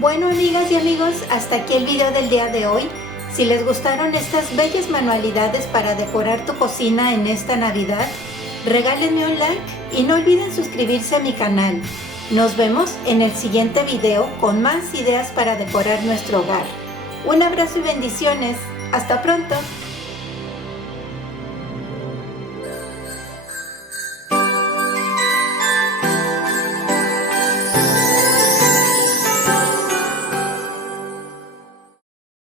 Bueno, amigas y amigos, hasta aquí el video del día de hoy. Si les gustaron estas bellas manualidades para decorar tu cocina en esta Navidad, regálenme un like, y no olviden suscribirse a mi canal. Nos vemos en el siguiente video con más ideas para decorar nuestro hogar. Un abrazo y bendiciones. ¡Hasta pronto!